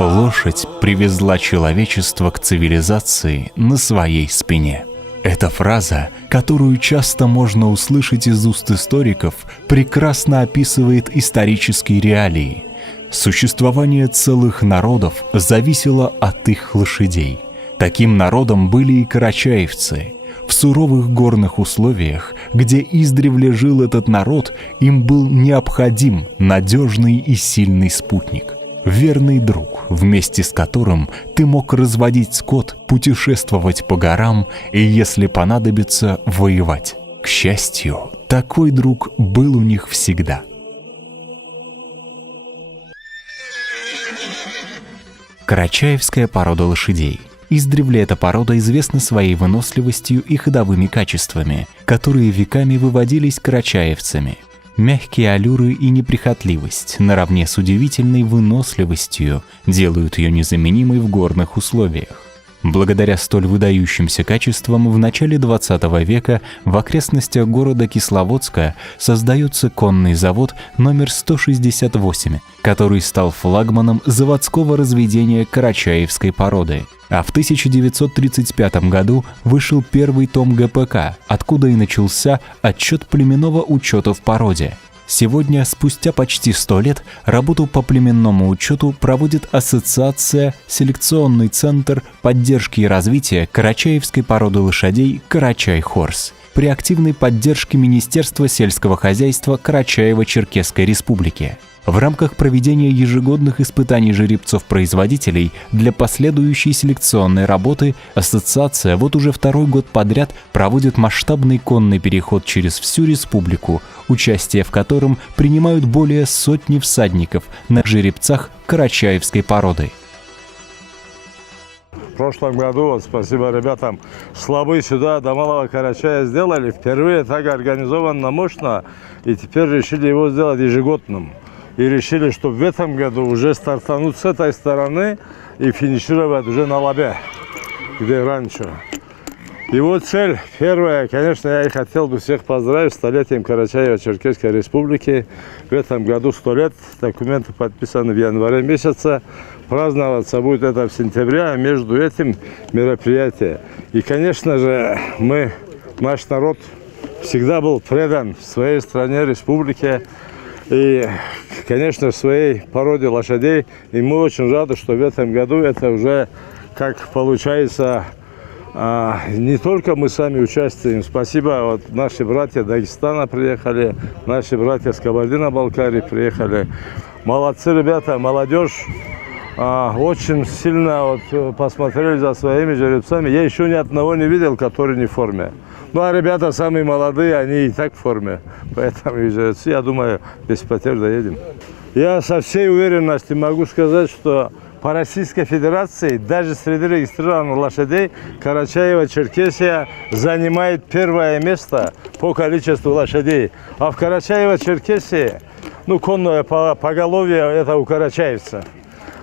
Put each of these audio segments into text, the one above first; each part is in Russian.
Лошадь привезла человечество к цивилизации на своей спине. Эта фраза, которую часто можно услышать из уст историков, прекрасно описывает исторические реалии. Существование целых народов зависело от их лошадей. Таким народом были и карачаевцы. В суровых горных условиях, где издревле жил этот народ, им был необходим надежный и сильный спутник. Верный друг, вместе с которым ты мог разводить скот, путешествовать по горам и, если понадобится, воевать. К счастью, такой друг был у них всегда. Карачаевская порода лошадей. Издревле эта порода известна своей выносливостью и ходовыми качествами, которые веками выводились карачаевцами. Мягкие аллюры и неприхотливость, наравне с удивительной выносливостью, делают ее незаменимой в горных условиях. Благодаря столь выдающимся качествам в начале XX века в окрестностях города Кисловодска создается конный завод номер 168, который стал флагманом заводского разведения карачаевской породы. А в 1935 году вышел первый том ГПК, откуда и начался отчет племенного учета в породе. Сегодня, спустя почти 100 лет, работу по племенному учету проводит Ассоциация «Селекционный центр поддержки и развития карачаевской породы лошадей «Карачай-Хорс» при активной поддержке Министерства сельского хозяйства Карачаево-Черкесской Республики. В рамках проведения ежегодных испытаний жеребцов-производителей для последующей селекционной работы ассоциация вот уже второй год подряд проводит масштабный конный переход через всю республику, участие в котором принимают более сотни всадников на жеребцах карачаевской породы. В прошлом году, спасибо ребятам, слабы сюда до Малого Карачая сделали, впервые так организованно, мощно, и теперь решили его сделать ежегодным. И решили, что в этом году уже стартануть с этой стороны и финишировать уже на Лабе, где раньше. Его цель первая, конечно, я и хотел бы всех поздравить с столетием Карачаево-Черкесской Республики. В этом году 100 лет, документы подписаны в январе месяце. Праздноваться будет это в сентябре, а между этим мероприятие. И, конечно же, наш народ всегда был предан своей стране, республике. И, конечно, своей породе лошадей. И мы очень рады, что в этом году это уже, как получается, не только мы сами участвуем. Спасибо, вот наши братья Дагестана приехали, наши братья с Кабардино-Балкарии приехали. Молодцы ребята, молодежь. Очень сильно посмотрели за своими жеребцами. Я еще ни одного не видел, который не в форме. Ну, а ребята самые молодые, они и так в форме. Поэтому и жеребцы, я думаю, без потерь доедем. Я со всей уверенностью могу сказать, что по Российской Федерации, даже среди регистрированных лошадей, Карачаево-Черкесия занимает первое место по количеству лошадей. А в Карачаево-Черкесии, конное поголовье, это у карачаевца.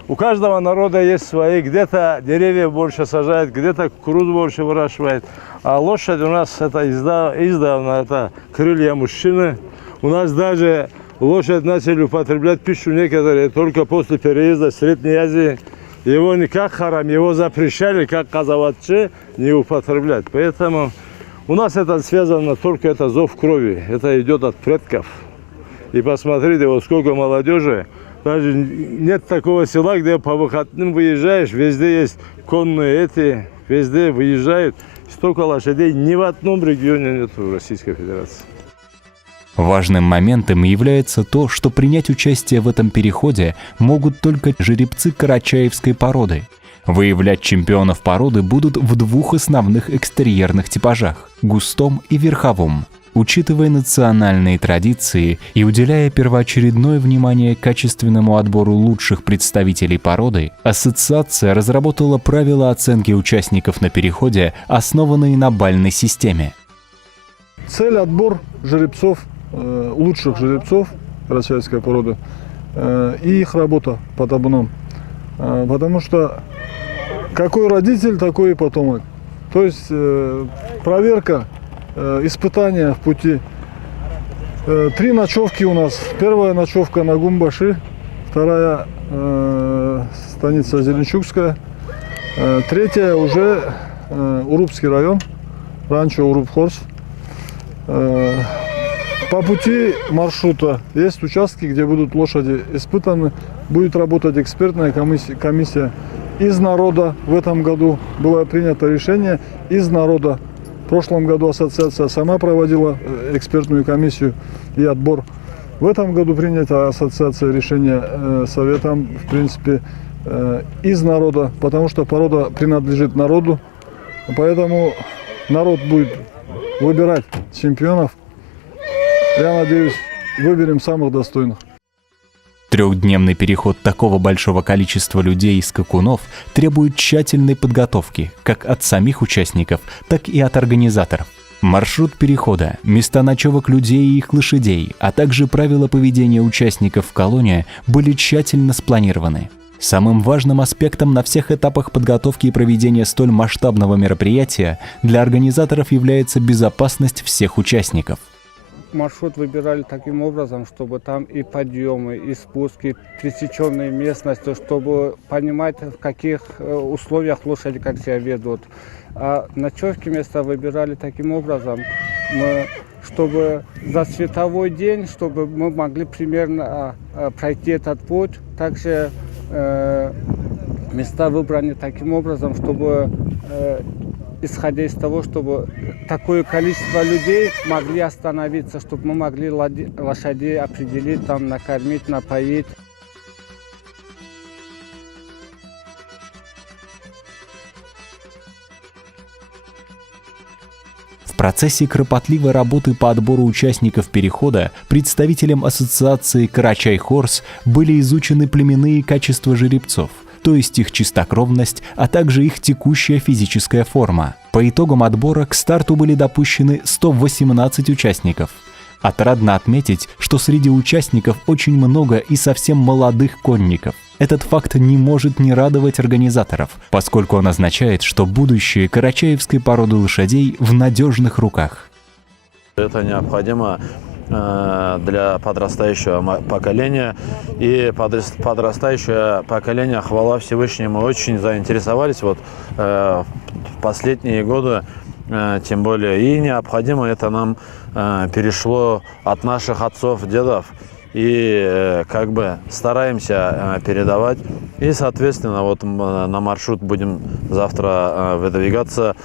У каждого народа есть свои, где-то деревья больше сажают, где-то кукурузу больше выращивает. А лошадь у нас это издавна это крылья мужчины. У нас даже лошадь начали употреблять пищу некоторые только после переезда в Средней Азии. Его не как харам, его запрещали, как казаватчи, не употреблять. Поэтому у нас это связано, только это зов крови, это идет от предков. И посмотрите, вот сколько молодежи. Даже нет такого села, где по выходным выезжаешь, везде есть конные везде выезжают. Столько лошадей ни в одном регионе нет в Российской Федерации. Важным моментом является то, что принять участие в этом переходе могут только жеребцы карачаевской породы. Выявлять чемпионов породы будут в двух основных экстерьерных типажах – густом и верховом. Учитывая национальные традиции и уделяя первоочередное внимание качественному отбору лучших представителей породы, ассоциация разработала правила оценки участников на переходе, основанные на бальной системе. цель отбор жеребцов, лучших жеребцов карачаевской породы и их работа по табунам. Потому что какой родитель, такой и потомок. То есть проверка, испытания в пути. 3 ночевки у нас. Первая ночевка на Гумбаши, вторая станица Зеленчукская, третья уже Урупский район, ранчо Урупхорс. По пути маршрута есть участки, где будут лошади испытаны, будет работать экспертная комиссия из народа. В этом году было принято решение из народа. В прошлом году ассоциация сама проводила экспертную комиссию и отбор. В этом году принято ассоциация решение советом, в принципе, из народа, потому что порода принадлежит народу. Поэтому народ будет выбирать чемпионов. Я надеюсь, выберем самых достойных. Трехдневный переход такого большого количества людей и скакунов требует тщательной подготовки как от самих участников, так и от организаторов. Маршрут перехода, места ночевок людей и их лошадей, а также правила поведения участников в колонии были тщательно спланированы. Самым важным аспектом на всех этапах подготовки и проведения столь масштабного мероприятия для организаторов является безопасность всех участников. Маршрут выбирали таким образом, чтобы там и подъемы, и спуски, пересеченные местности, чтобы понимать, в каких условиях лошади как себя ведут. А ночевки места выбирали таким образом, чтобы за световой день, чтобы мы могли примерно пройти этот путь. Также места выбраны таким образом, чтобы исходя из того, чтобы такое количество людей могли остановиться, чтобы мы могли лошадей определить, там, накормить, напоить. В процессе кропотливой работы по отбору участников перехода представителям ассоциации Карачай-Хорс были изучены племенные качества жеребцов, то есть их чистокровность, а также их текущая физическая форма. По итогам отбора к старту были допущены 118 участников. Отрадно отметить, что среди участников очень много и совсем молодых конников. Этот факт не может не радовать организаторов, поскольку он означает, что будущее карачаевской породы лошадей в надежных руках. Это необходимо для подрастающего поколения. И подрастающее поколение, хвала Всевышнему, очень заинтересовались в последние годы, тем более. И необходимо это нам перешло от наших отцов, дедов. И как бы стараемся передавать. И, соответственно, на маршрут будем завтра выдвигаться.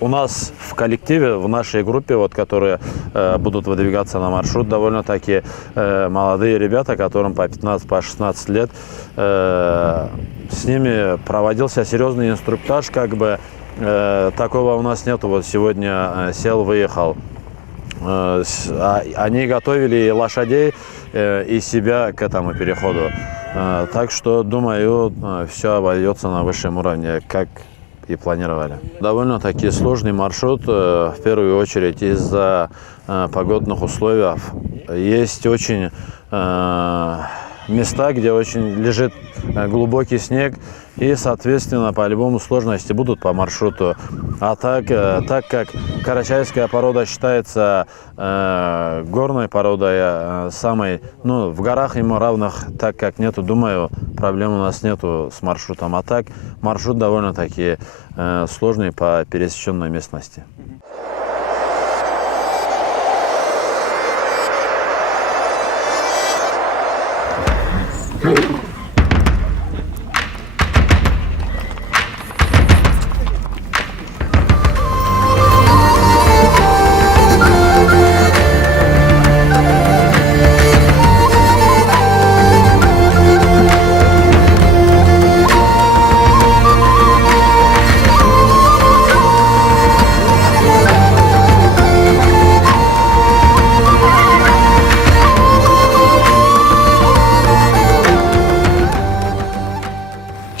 У нас в коллективе, в нашей группе, которые будут выдвигаться на маршрут, довольно-таки молодые ребята, которым по 15-16 лет. С ними проводился серьезный инструктаж, такого у нас нету. Сегодня сел, выехал. Они готовили и лошадей, и себя к этому переходу. Так что, думаю, все обойдется на высшем уровне, как и планировали. Довольно-таки сложный маршрут, в первую очередь из-за погодных условий. Есть очень места, где очень лежит глубокий снег, и, соответственно, по-любому сложности будут по маршруту. А так как карачаевская порода считается горной породой, самой, в горах ему равных, так как нету, думаю, проблем у нас нету с маршрутом. А так маршрут довольно-таки сложный по пересеченной местности.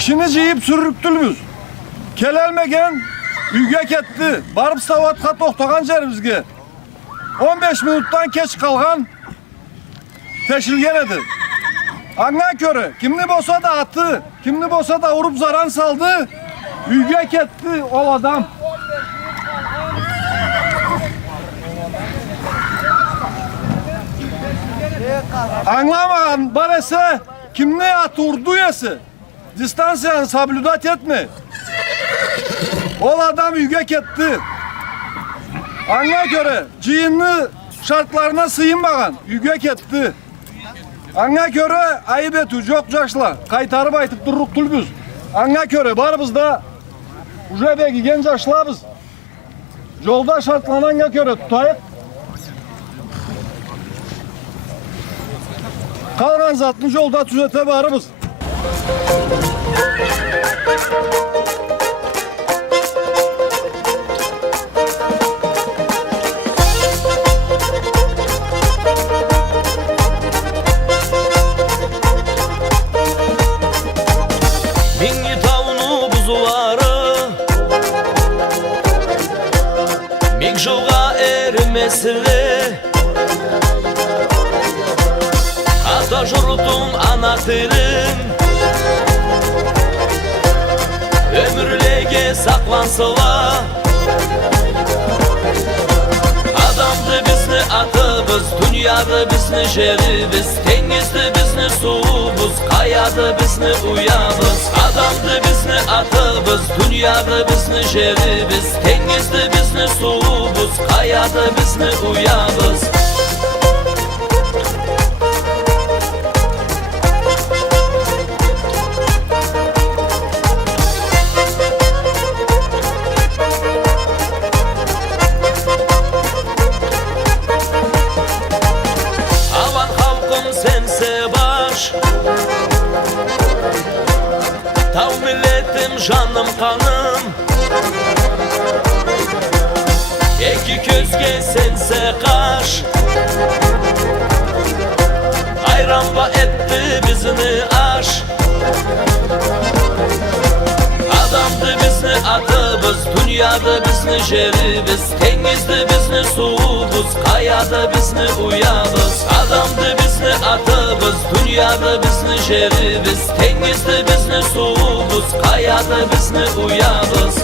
Kişini jiyip sürüktülmüz. Kelelmegen Үйге кетті. Барып сауатқа тоқтаған жерімізге 15 минуттан кеш қалған тешілген еді. Аңа көрі, кімні болса да атты, кімні болса да ұрып заран салды, үйге кетті ол адам. Аңламаған бар есе, кімні атты ұрды есі, дистанцияны соблюдать етме. Ол адам үйге кетті. Аңа көрі, жиынны шартларына сыйынбаған, үйге кетті. Аңа көрі айып ету жоқ жашла, қайтарып айтып тұрық түлбіз. Аңа көрі барбызда уже бегіген жашлабыз. Жолда шартлананға көрі тұтайық. Қалған затын жолда түзете барыбыз. Жылға ерімесілі Ата жұртым, ана тілім Өмірлеге сақлансыла Адамды бізні атыбыз, дүнияды бізні жерібіз Теңізді бізні суыбыз, қаяды бізні уябыз Адамды бізні атыбыз, дүнияды бізні жерібіз Теңізді бізні суыбыз, қаяды бізні уябыз Tau milletim, canım kanım Eki közge sense kaş Ayranla etti bizini aş Adamdı bizni atыбыз, dünyada bizni жерибіз Теңізді bizni суыбыз, қаяда bizni уябыз Adamdı bizni atыбыз, dünyada bizni жерибіз Теңізді bizni суыбыз, қаяда bizni уябыз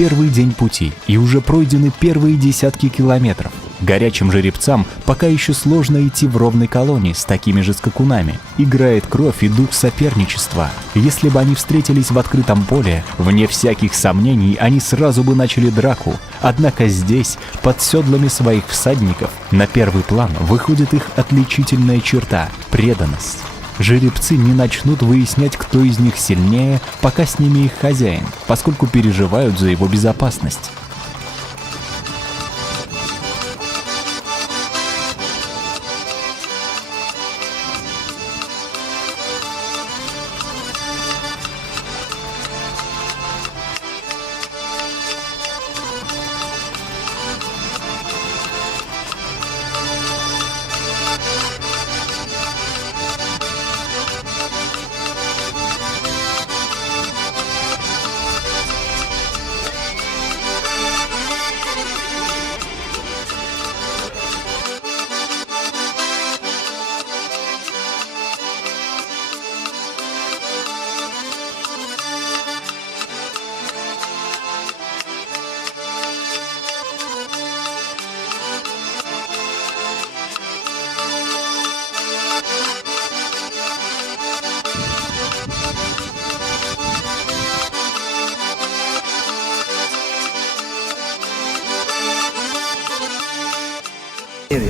первый день пути, и уже пройдены первые десятки километров. Горячим жеребцам пока еще сложно идти в ровной колонне с такими же скакунами. Играет кровь и дух соперничества. Если бы они встретились в открытом поле, вне всяких сомнений, они сразу бы начали драку. Однако здесь, под седлами своих всадников, на первый план выходит их отличительная черта – преданность. Жеребцы не начнут выяснять, кто из них сильнее, пока с ними их хозяин, поскольку переживают за его безопасность.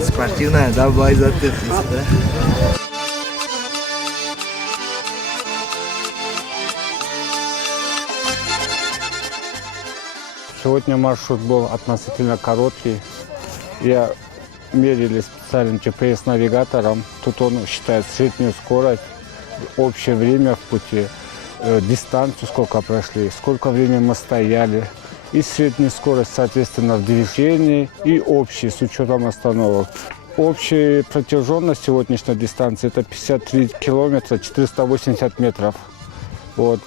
Спортивная, да, байзатых, да? Сегодня маршрут был относительно короткий. Я мерили специальным GPS-навигатором. Тут он считает среднюю скорость, общее время в пути, дистанцию, сколько прошли, сколько времени мы стояли. И средняя скорость, соответственно, в движении, и общей, с учетом остановок. Общая протяженность сегодняшней дистанции – это 53 километра 480 метров. Вот.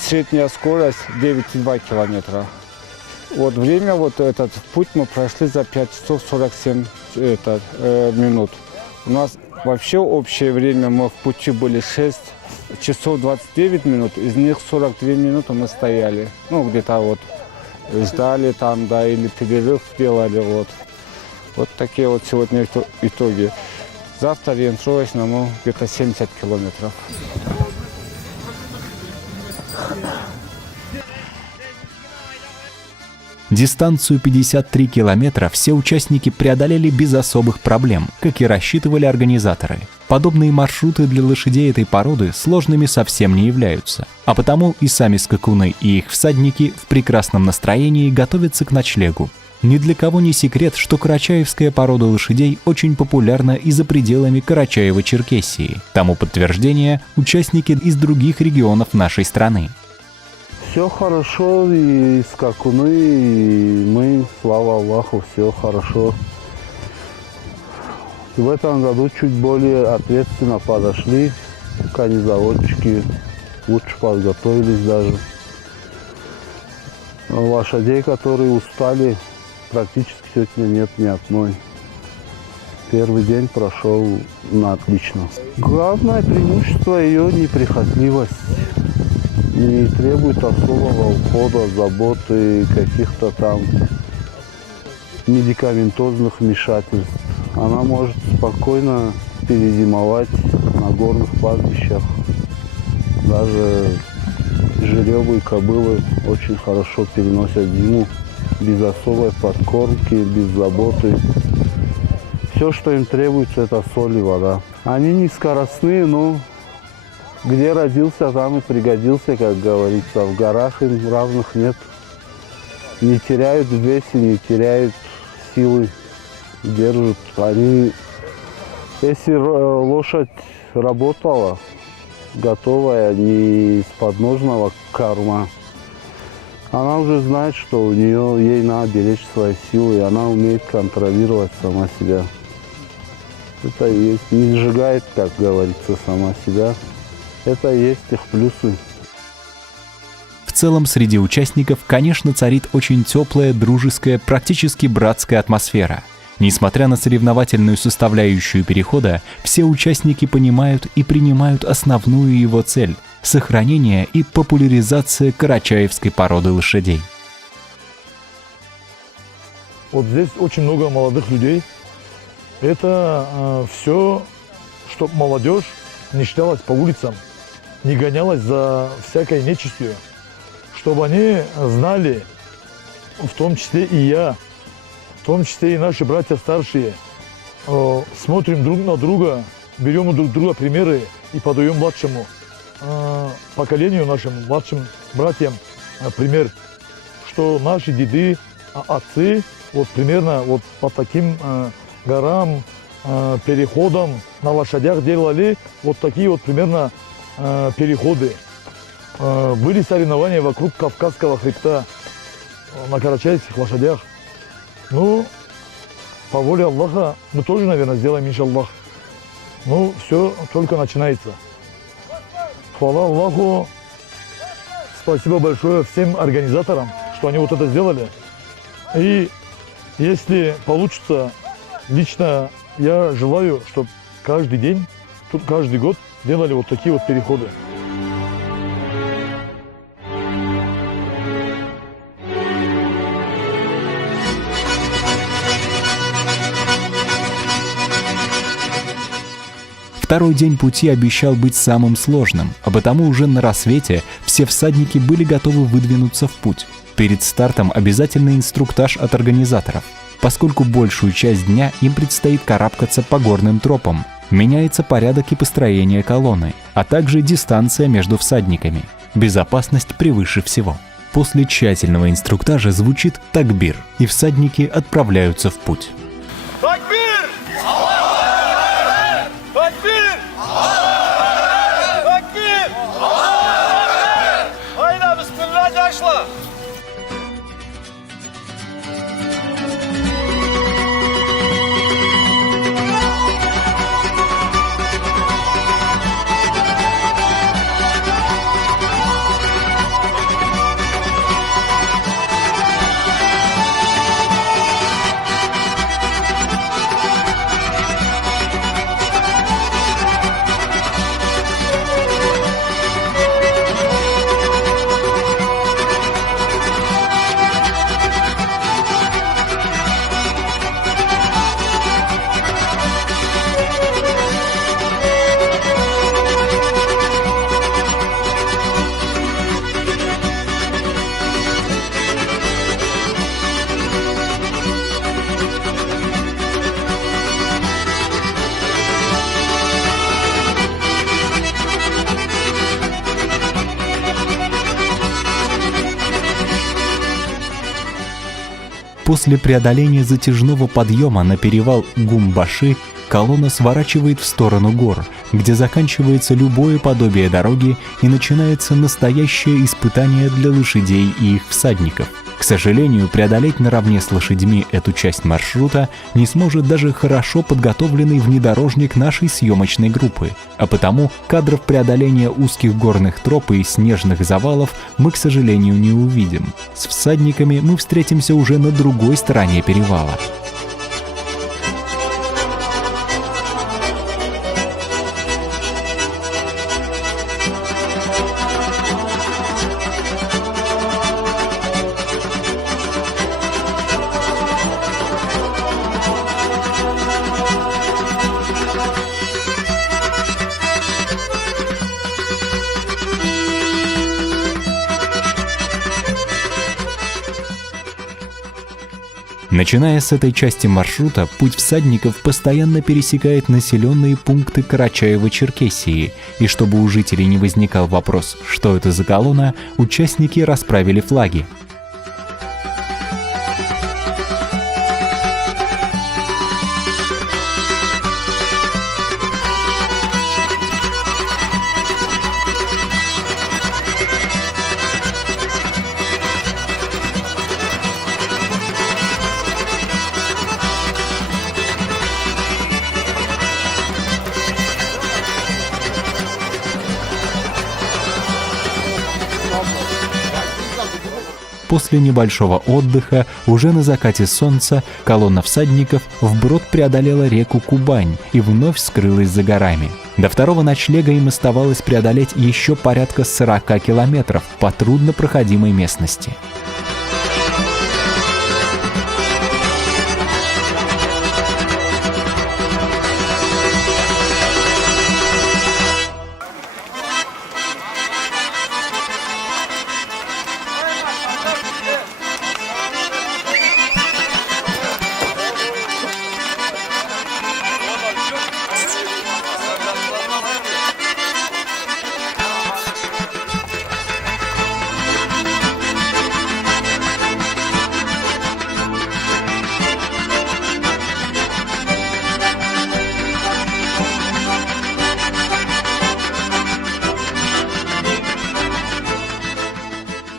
Средняя скорость – 9,2 километра. Вот время, вот этот путь мы прошли за 5 часов 47 минут. У нас вообще общее время мы в пути были 6 часов 29 минут, из них 42 минуты мы стояли. Ну, где-то вот ждали там, да, или перерыв делали, вот. Вот такие вот сегодня итоги. Завтра ориентировочно, ну, где-то 70 километров. Дистанцию 53 километра все участники преодолели без особых проблем, как и рассчитывали организаторы. Подобные маршруты для лошадей этой породы сложными совсем не являются, а потому и сами скакуны и их всадники в прекрасном настроении готовятся к ночлегу. Ни для кого не секрет, что карачаевская порода лошадей очень популярна и за пределами Карачаево-Черкесии. Тому подтверждение участники из других регионов нашей страны. Все хорошо, и скакуны, и мы, слава Аллаху, все хорошо. В этом году чуть более ответственно подошли, конезаводчики лучше подготовились даже. Лошадей, которые устали, практически сегодня нет ни одной. Первый день прошел на отлично. Главное преимущество ее неприхотливость. Не требует особого ухода, заботы, каких-то там медикаментозных вмешательств. Она может спокойно перезимовать на горных пастбищах. Даже жеребы и кобылы очень хорошо переносят зиму, без особой подкормки, без заботы. Все, что им требуется, это соль и вода. Они не скоростные, но где родился, там и пригодился, как говорится. В горах им равных нет. Не теряют в весе, не теряют силы, держат. Они, если лошадь работала, готовая, не из подножного корма, она уже знает, что ей надо беречь свои силы, и она умеет контролировать сама себя. Это и есть, не сжигает, как говорится, сама себя. Это и есть их плюсы. В целом, среди участников, конечно, царит очень теплая, дружеская, практически братская атмосфера. Несмотря на соревновательную составляющую перехода, все участники понимают и принимают основную его цель – сохранение и популяризация карачаевской породы лошадей. Вот здесь очень много молодых людей. Это все, чтобы молодежь не шлялась по улицам, не гонялась за всякой нечистью, чтобы они знали, в том числе и я, в том числе и наши братья старшие, смотрим друг на друга, берем у друг друга примеры и подаем младшему поколению, нашим младшим братьям пример, что наши деды, отцы, вот примерно вот по таким горам, переходам на лошадях делали вот такие вот примерно переходы. Были соревнования вокруг Кавказского хребта на карачайских лошадях. Ну, по воле Аллаха, мы тоже, наверное, сделаем, иншаллах. Ну, все только начинается. Хвала Аллаху. Спасибо большое всем организаторам, что они вот это сделали. И если получится, лично я желаю, чтобы каждый день, каждый год делали вот такие вот переходы. Второй день пути обещал быть самым сложным, а потому уже на рассвете все всадники были готовы выдвинуться в путь. Перед стартом обязательный инструктаж от организаторов, поскольку большую часть дня им предстоит карабкаться по горным тропам. Меняется порядок и построение колонны, а также дистанция между всадниками. Безопасность превыше всего. После тщательного инструктажа звучит такбир, и всадники отправляются в путь. После преодоления затяжного подъема на перевал Гумбаши колонна сворачивает в сторону гор, где заканчивается любое подобие дороги и начинается настоящее испытание для лошадей и их всадников. К сожалению, преодолеть наравне с лошадьми эту часть маршрута не сможет даже хорошо подготовленный внедорожник нашей съемочной группы, а потому кадров преодоления узких горных троп и снежных завалов мы, к сожалению, не увидим. С всадниками мы встретимся уже на другой стороне перевала. Начиная с этой части маршрута, путь всадников постоянно пересекает населенные пункты Карачаево-Черкесии, и чтобы у жителей не возникал вопрос, что это за колонна, участники расправили флаги. После небольшого отдыха, уже на закате солнца, колонна всадников вброд преодолела реку Кубань и вновь скрылась за горами. До второго ночлега им оставалось преодолеть еще порядка 40 километров по труднопроходимой местности.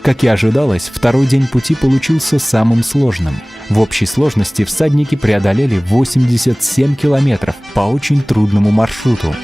Как и ожидалось, второй день пути получился самым сложным. В общей сложности всадники преодолели 87 километров по очень трудному маршруту.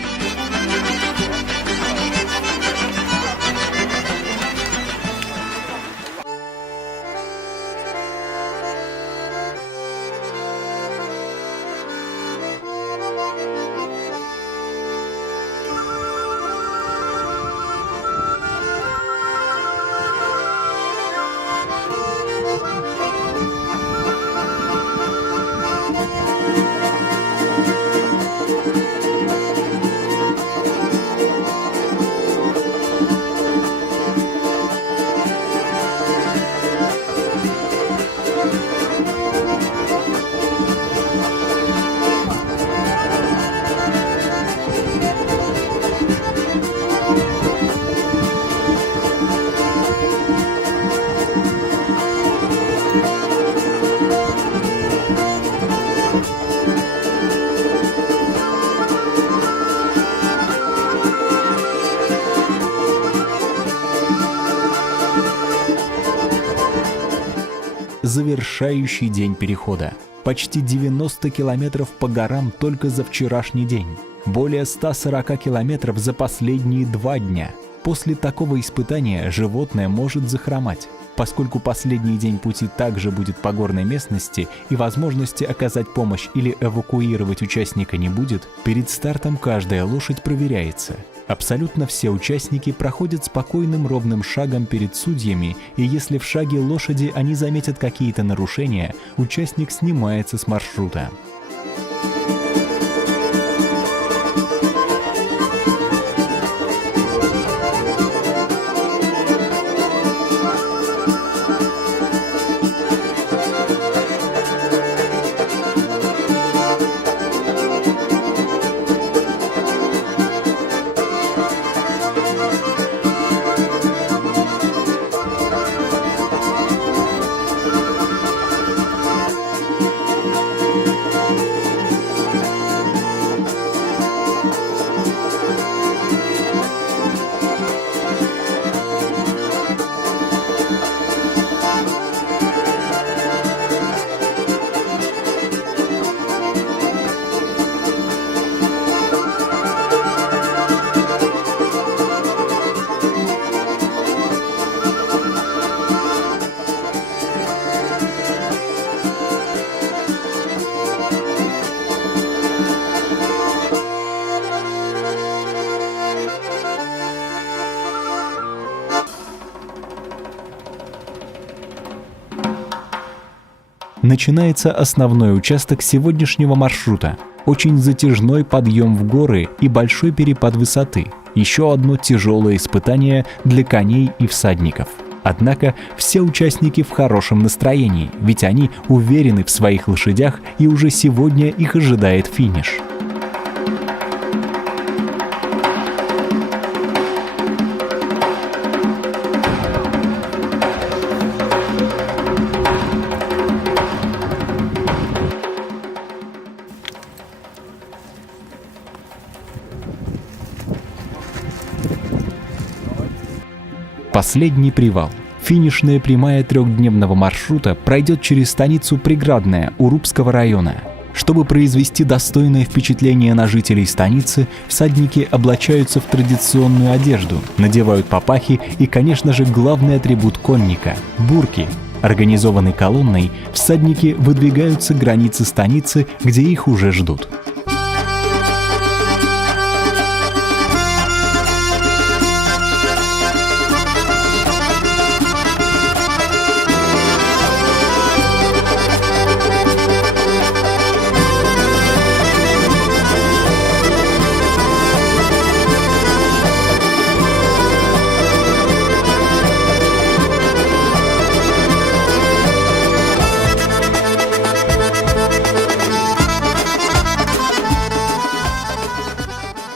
Завершающий день перехода. Почти 90 километров по горам только за вчерашний день. Более 140 километров за последние 2 дня. После такого испытания животное может захромать. Поскольку последний день пути также будет по горной местности и возможности оказать помощь или эвакуировать участника не будет, перед стартом каждая лошадь проверяется. Абсолютно все участники проходят спокойным ровным шагом перед судьями, и если в шаге лошади они заметят какие-то нарушения, участник снимается с маршрута. Начинается основной участок сегодняшнего маршрута. Очень затяжной подъем в горы и большой перепад высоты. Еще одно тяжелое испытание для коней и всадников. Однако все участники в хорошем настроении, ведь они уверены в своих лошадях, и уже сегодня их ожидает финиш. Последний привал. Финишная прямая 3-дневного маршрута пройдет через станицу Преградная Урупского района. Чтобы произвести достойное впечатление на жителей станицы, всадники облачаются в традиционную одежду, надевают папахи и, конечно же, главный атрибут конника – бурки. Организованной колонной всадники выдвигаются к границе станицы, где их уже ждут.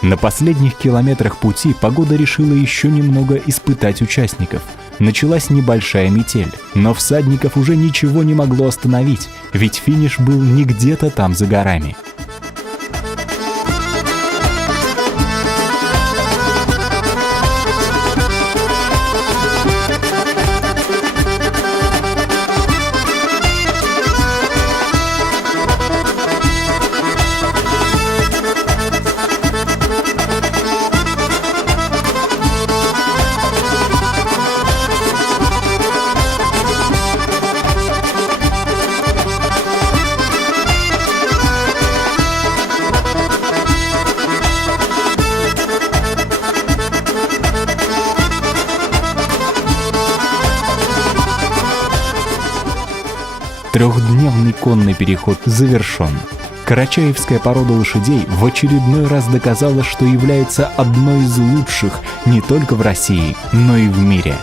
На последних километрах пути погода решила еще немного испытать участников. Началась небольшая метель, но всадников уже ничего не могло остановить, ведь финиш был не где-то там за горами. Трехдневный конный переход завершен. Карачаевская порода лошадей в очередной раз доказала, что является одной из лучших не только в России, но и в мире.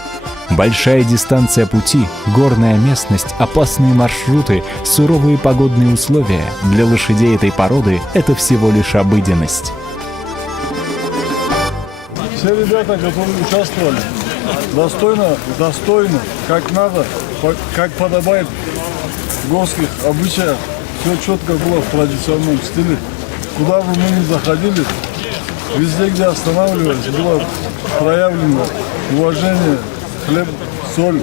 Большая дистанция пути, горная местность, опасные маршруты, суровые погодные условия для лошадей этой породы – это всего лишь обыденность. Все ребята, которые участвовали, достойно, как надо, как подобает в горских обычаях. Все четко было в традиционном стиле. Куда бы мы ни заходили, везде, где останавливались, было проявлено уважение, хлеб, соль,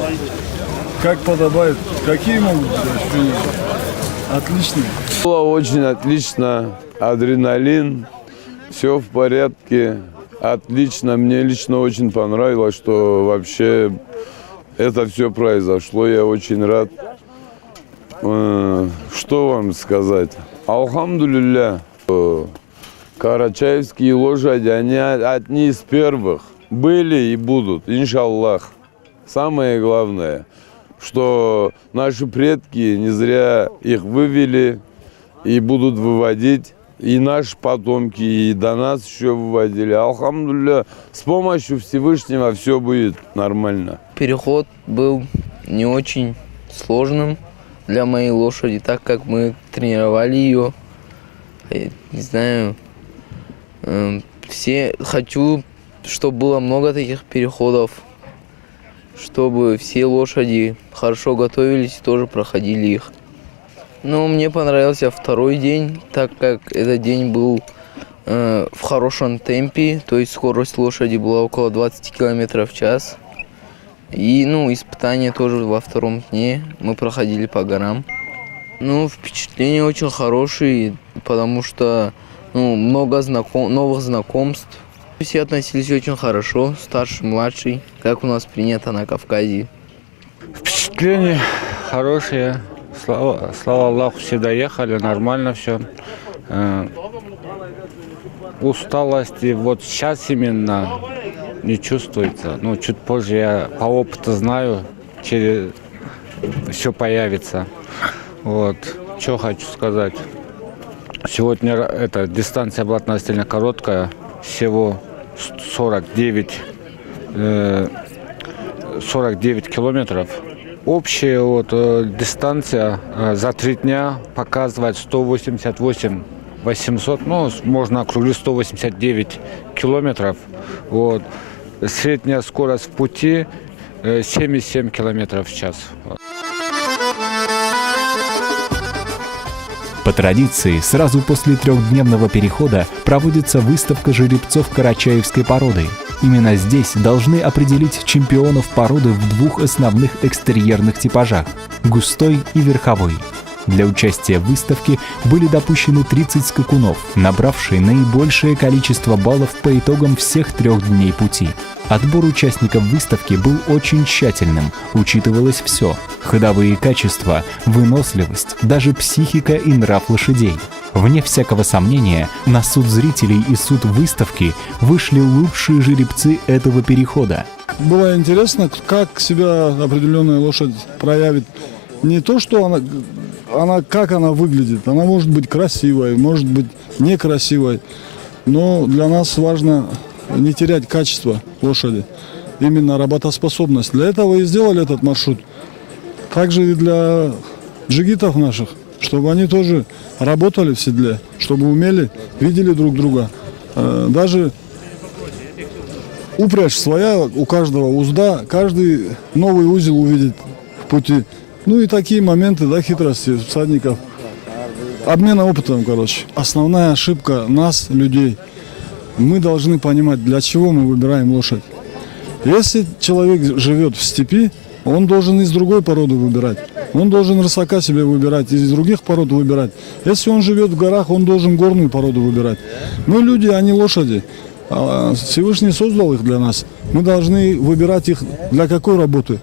как подобает. Какие могут быть ощущения? Отличные. Было очень отлично, адреналин, все в порядке, отлично. Мне лично очень понравилось, что вообще это все произошло. Я очень рад. Что вам сказать? Алхамдулилля. Карачаевские лошади, они одни из первых были и будут, иншаллах. Самое главное, что наши предки не зря их вывели и будут выводить. И наши потомки, и до нас еще выводили. Алхамдулилля, с помощью Всевышнего все будет нормально. Переход был не очень сложным для моей лошади, так как мы тренировали ее. Не знаю, хочу, чтобы было много таких переходов, чтобы все лошади хорошо готовились и тоже проходили их. Но мне понравился второй день, так как этот день был в хорошем темпе, то есть скорость лошади была около 20 км в час. И испытания тоже во втором дне мы проходили по горам. Впечатления очень хорошие, потому что много новых знакомств. Все относились очень хорошо, старший, младший, как у нас принято на Кавказе. Впечатления хорошие. Слава Аллаху, все доехали, нормально все. Усталости вот сейчас именно не чувствуется. Чуть позже я по опыту знаю, через все появится. Вот. Что хочу сказать. Сегодня эта дистанция была относительно короткая, всего 49 километров. Общая дистанция за 3 дня показывает 188 800, можно округлить 189 километров. Вот. Средняя скорость в пути 77 километров в час. По традиции, сразу после трехдневного перехода проводится выставка жеребцов карачаевской породы. Именно здесь должны определить чемпионов породы в двух основных экстерьерных типажах – густой и верховой. Для участия в выставке были допущены 30 скакунов, набравшие наибольшее количество баллов по итогам всех 3 дней пути. Отбор участников выставки был очень тщательным, учитывалось все – ходовые качества, выносливость, даже психика и нрав лошадей. Вне всякого сомнения, на суд зрителей и суд выставки вышли лучшие жеребцы этого перехода. Было интересно, как себя определенная лошадь проявит. Не то, что как она выглядит. Она может быть красивой, может быть некрасивой. Но для нас важно не терять качество лошади. Именно работоспособность. Для этого и сделали этот маршрут. Также и для джигитов наших, чтобы они тоже работали в седле, чтобы умели, видели друг друга. Даже упряжь своя, у каждого узда, каждый новый узел увидит в пути. И такие моменты, хитрости всадников. Обмена опытом, Основная ошибка нас, людей. Мы должны понимать, для чего мы выбираем лошадь. Если человек живет в степи, он должен из другой породы выбирать. Он должен рысака себе выбирать, из других пород выбирать. Если он живет в горах, он должен горную породу выбирать. Мы люди, а не лошади. Всевышний создал их для нас. Мы должны выбирать их для какой работы?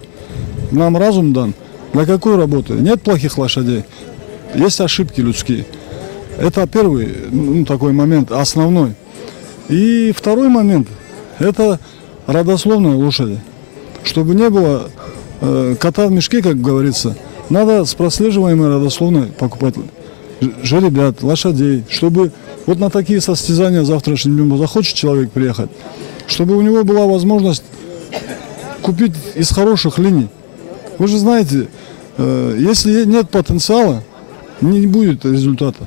Нам разум дан. Для какой работы? Нет плохих лошадей. Есть ошибки людские. Это первый такой момент, основной. И второй момент – это родословная лошади. Чтобы не было кота в мешке, как говорится. надо с прослеживаемой родословной покупать жеребят, лошадей, чтобы вот на такие состязания завтрашним днем захочет человек приехать, чтобы у него была возможность купить из хороших линий. Вы же знаете, если нет потенциала, не будет результата.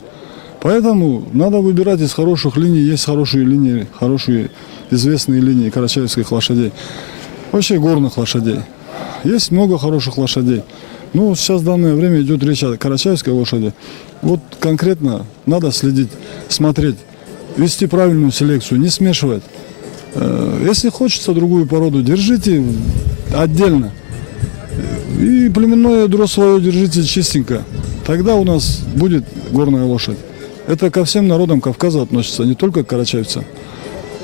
Поэтому надо выбирать из хороших линий. Есть хорошие линии, хорошие известные линии карачаевских лошадей. Вообще горных лошадей. Есть много хороших лошадей. Ну, сейчас в данное время идет речь о карачаевской лошади. Вот конкретно надо следить, смотреть, вести правильную селекцию, не смешивать. Если хочется другую породу, держите отдельно. И племенное ядро свое держите чистенько. Тогда у нас будет горная лошадь. Это ко всем народам Кавказа относится, не только к карачаевцам.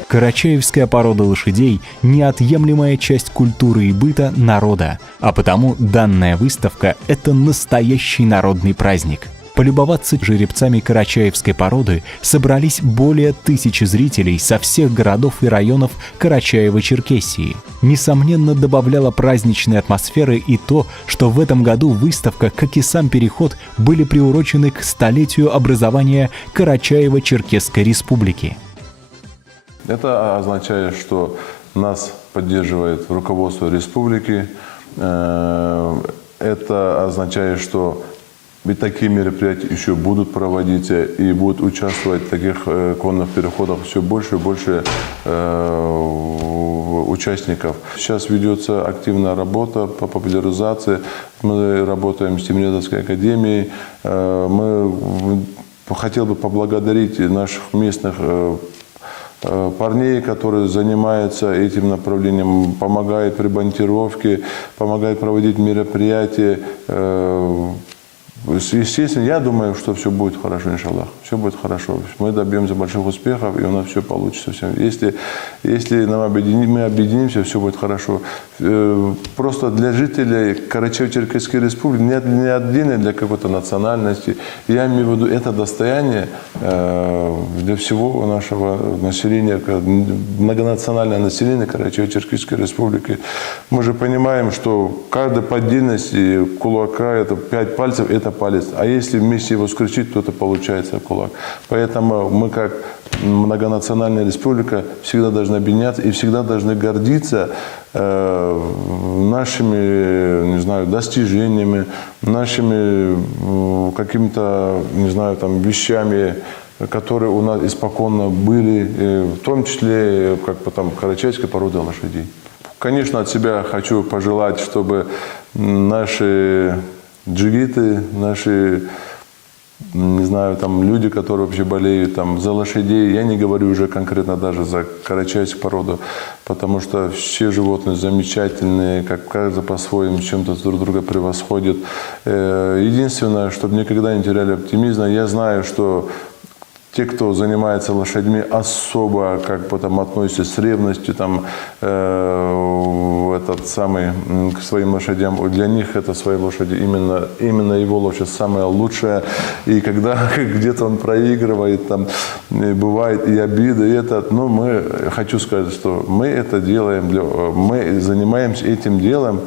Карачаевская порода лошадей – неотъемлемая часть культуры и быта народа, а потому данная выставка – это настоящий народный праздник. Полюбоваться жеребцами карачаевской породы собрались более 1000 зрителей со всех городов и районов Карачаево-Черкесии. Несомненно, добавляло праздничной атмосферы и то, что в этом году выставка, как и сам переход, были приурочены к столетию образования Карачаево-Черкесской республики. Это означает, что нас поддерживает руководство республики. Это означает, что ведь такие мероприятия еще будут проводиться и будут участвовать в таких конных переходах все больше и больше участников. Сейчас ведется активная работа по популяризации. Мы работаем с Тимирязевской академией. Хотел бы поблагодарить наших местных парней, которые занимаются этим направлением, помогают при монтировке, помогают проводить мероприятия. Естественно, я думаю, что все будет хорошо, иншаллах. Все будет хорошо. Мы добьемся больших успехов, и у нас все получится. Если мы объединимся, все будет хорошо. Просто для жителей Карачаево-Черкесской республики, не отдельно для какой-то национальности. Я имею в виду, это достояние для всего нашего населения, многонациональное население Карачаево-Черкесской республики. Мы же понимаем, что каждая по отдельности кулака, это 5 пальцев, это палец. А если вместе его скрутить, то это получается кулак. Поэтому мы, как многонациональная республика, всегда должны объединяться и всегда должны гордиться нашими, не знаю, достижениями, нашими какими-то, не знаю, там, вещами, которые у нас испоконно были, в том числе, как потом, карачаевской породы лошадей. Конечно, от себя хочу пожелать, чтобы наши джигиты, наши, не знаю, там люди, которые вообще болеют там за лошадей, я не говорю уже конкретно даже за карачаевскую породу, потому что все животные замечательные, как каждый по-своему чем-то друг друга превосходит. Единственное, чтобы никогда не теряли оптимизма, я знаю, что те, кто занимается лошадьми, особо как потом относятся с ревностью там, к своим лошадям. Для них это свои лошади, именно его лошадь самая лучшая. И когда где-то он проигрывает, там, бывает и обиды, хочу сказать, что мы это делаем, мы занимаемся этим делом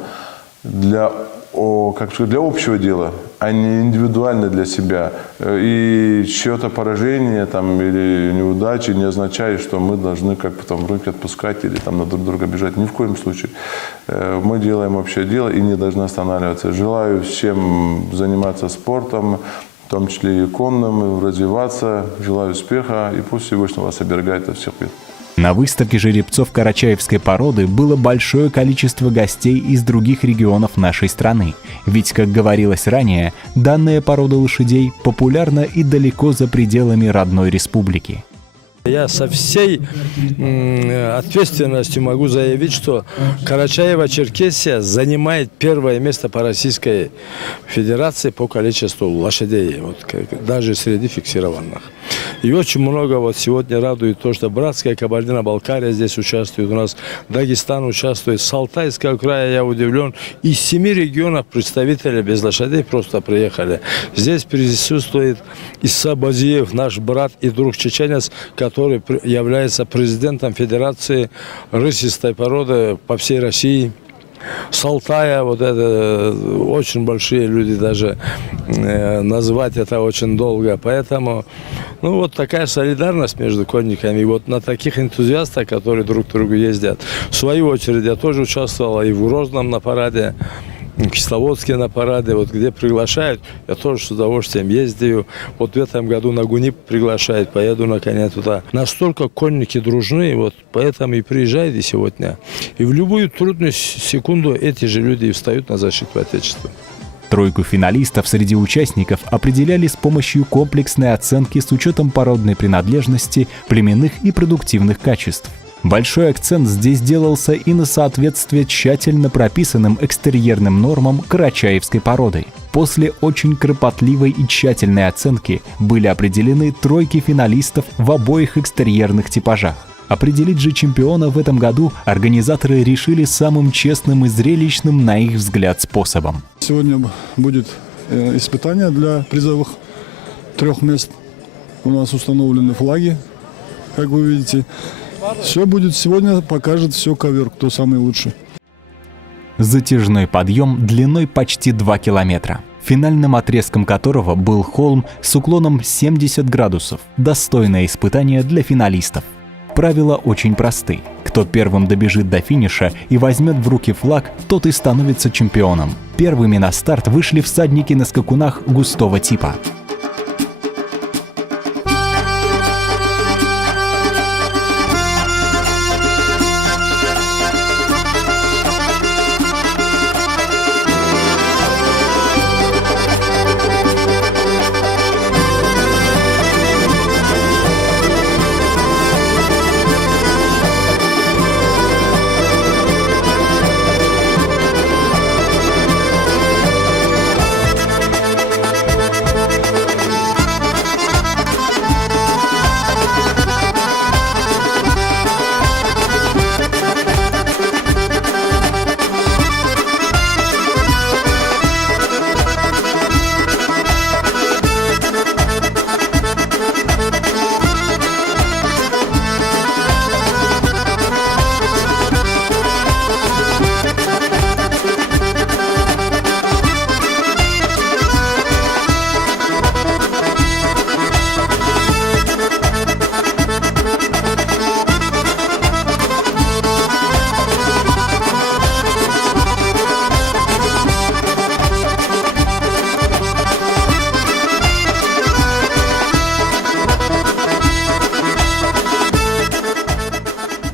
для общего дела, а не индивидуально для себя. И чье-то поражение там, или неудачи не означает, что мы должны как-то там руки отпускать или там на друг друга бежать. Ни в коем случае. Мы делаем общее дело и не должны останавливаться. Желаю всем заниматься спортом, в том числе и конным, развиваться. Желаю успеха, и пусть Всевышний вас оберегает от всех бед. На выставке жеребцов карачаевской породы было большое количество гостей из других регионов нашей страны. Ведь, как говорилось ранее, данная порода лошадей популярна и далеко за пределами родной республики. Я со всей ответственностью могу заявить, что Карачаево-Черкесия занимает первое место по Российской Федерации по количеству лошадей, даже среди фиксированных. И очень много сегодня радует то, что братская Кабардино-Балкария здесь участвует, у нас Дагестан участвует, с Алтайского края я удивлен. Из 7 регионов представители без лошадей просто приехали. Здесь присутствует Иса Базиев, наш брат и друг чеченец, который является президентом Федерации рысистой породы по всей России. с Алтая, вот это очень большие люди, даже называть это очень долго. Поэтому, ну, вот такая солидарность между конниками. И вот на таких энтузиастах, которые друг к другу ездят. В свою очередь, я тоже участвовал и в Грозном на параде, в Кисловодске на параде, вот где приглашают, я тоже с удовольствием ездию. Вот в этом году на Гунип приглашают, поеду на коне туда. Настолько конники дружны, вот поэтому и приезжайте сегодня. И в любую трудную секунду эти же люди встают на защиту Отечества. Тройку финалистов среди участников определяли с помощью комплексной оценки с учетом породной принадлежности, племенных и продуктивных качеств. Большой акцент здесь делался и на соответствие тщательно прописанным экстерьерным нормам карачаевской породы. После очень кропотливой и тщательной оценки были определены тройки финалистов в обоих экстерьерных типажах. Определить же чемпиона в этом году организаторы решили самым честным и зрелищным, на их взгляд, способом. Сегодня будет испытание для призовых 3 мест. У нас установлены флаги, как вы видите. Все будет сегодня, покажет все ковер, кто самый лучший. Затяжной подъем длиной почти 2 километра, финальным отрезком которого был холм с уклоном 70 градусов, достойное испытание для финалистов. Правила очень просты. Кто первым добежит до финиша и возьмет в руки флаг, тот и становится чемпионом. Первыми на старт вышли всадники на скакунах густого типа.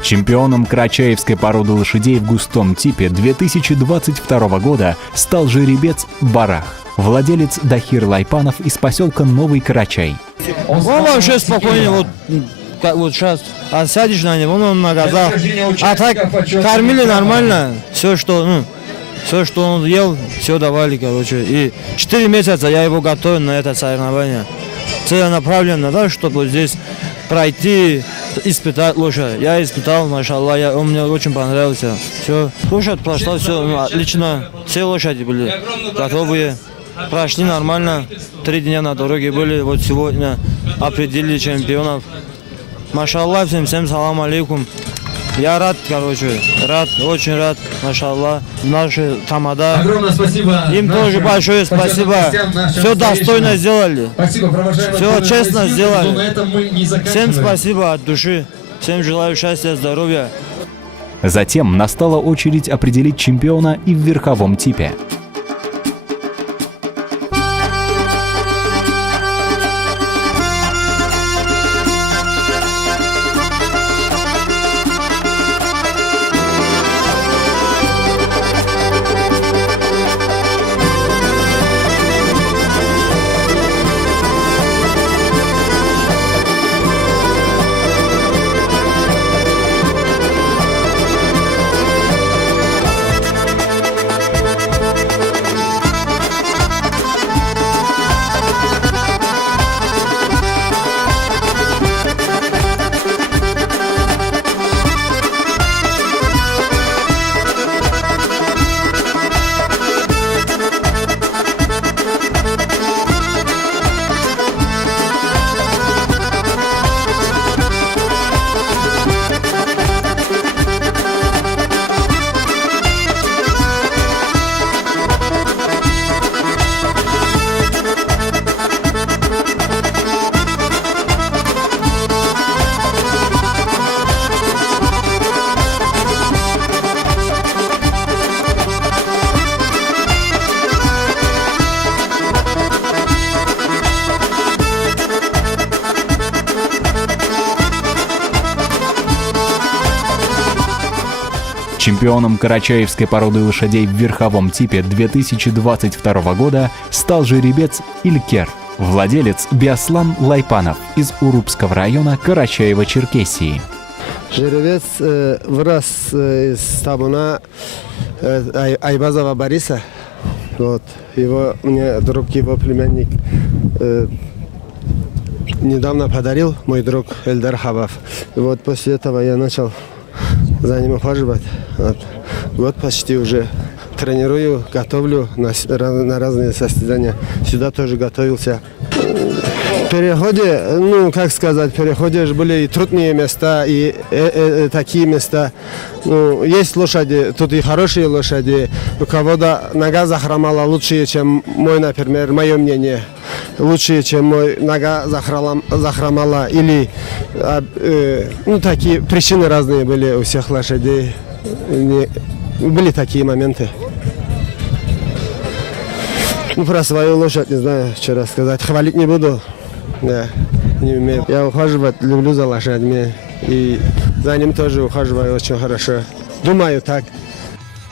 Чемпионом карачаевской породы лошадей в густом типе 2022 года стал жеребец Барах, владелец Дахир Лайпанов из поселка Новый Карачай. Он вообще спокойный, вот как вот сейчас, сядешь на него, он на глазах. А так кормили нормально, все, что он ел, все давали, короче. И 4 месяца я его готовил на это соревнование. Целенаправленно, да, чтобы здесь пройти, испытать лошадь. Я испытал, машаллах, он мне очень понравился. Все, лошадь прошла, все отлично. Все лошади были готовые. Прошли нормально. 3 дня на дороге были. Вот сегодня определили чемпионов. Машаллах, всем салам алейкум. Я рад, короче, очень рад, машаллах. Наши тамада. Огромное спасибо. Им тоже большое спасибо. Все достойно сделали. Спасибо, все честно сделали. На этом мы не всем спасибо от души. Всем желаю счастья, здоровья. Затем настала очередь определить чемпиона и в верховом типе. Чемпионом карачаевской породы лошадей в верховом типе 2022 года стал жеребец Илькер, владелец Биаслан Лайпанов из Урупского района Карачаева-Черкесии. Жеребец вырос из табуна Айбазова Бориса. Вот. Мне друг, его племянник, недавно подарил, мой друг Эльдар Хабав. И вот после этого я начал за ним ухаживать. Вот. Год почти уже тренирую, готовлю на разные состязания. Сюда тоже готовился. В переходе, в переходе были и трудные места, и такие места. Есть лошади, тут и хорошие лошади. У кого-то нога захромала лучше, чем мой, например, мое мнение. Лучше, чем мой нога захромала. Или такие причины разные были у всех лошадей. Были такие моменты. Про свою лошадь не знаю, что рассказать. Хвалить не буду. Да, не умею. Я ухаживать люблю за лошадьми. И за ним тоже ухаживаю очень хорошо. Думаю так.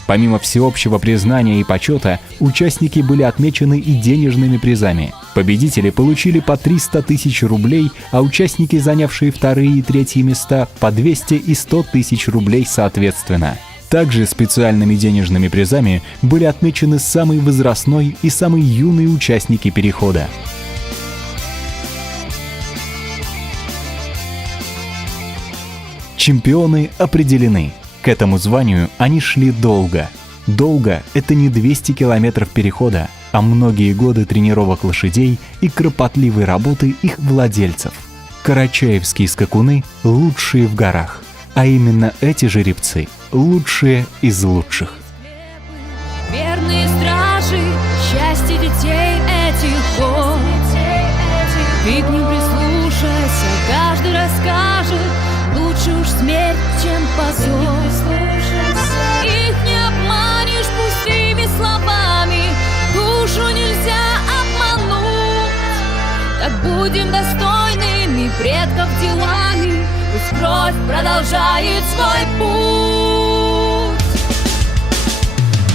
Помимо всеобщего признания и почета, участники были отмечены и денежными призами. Победители получили по 300 тысяч рублей, а участники, занявшие вторые и третьи места, по 200 и 100 тысяч рублей соответственно. Также специальными денежными призами были отмечены самый возрастной и самый юный участники перехода. Чемпионы определены. К этому званию они шли долго. Долго – это не 200 километров перехода, а многие годы тренировок лошадей и кропотливой работы их владельцев. Карачаевские скакуны – лучшие в горах, а именно эти жеребцы – лучшие из лучших. Верные стражи, счастье детей этих гор. Ты к ним прислушайся, каждый расскажет. Лучше уж смерть, чем позор. Их не обманешь пустыми словами, душу нельзя обмануть. Так будем достойными предков делами, пусть кровь продолжает свой путь.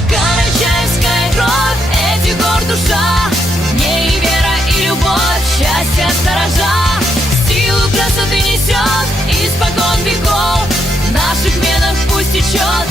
Карачаевская кровь, этих гор душа, в ней вера и любовь, счастье сторожа. Силу красоты несет испокон веков, в наших венах пусть течет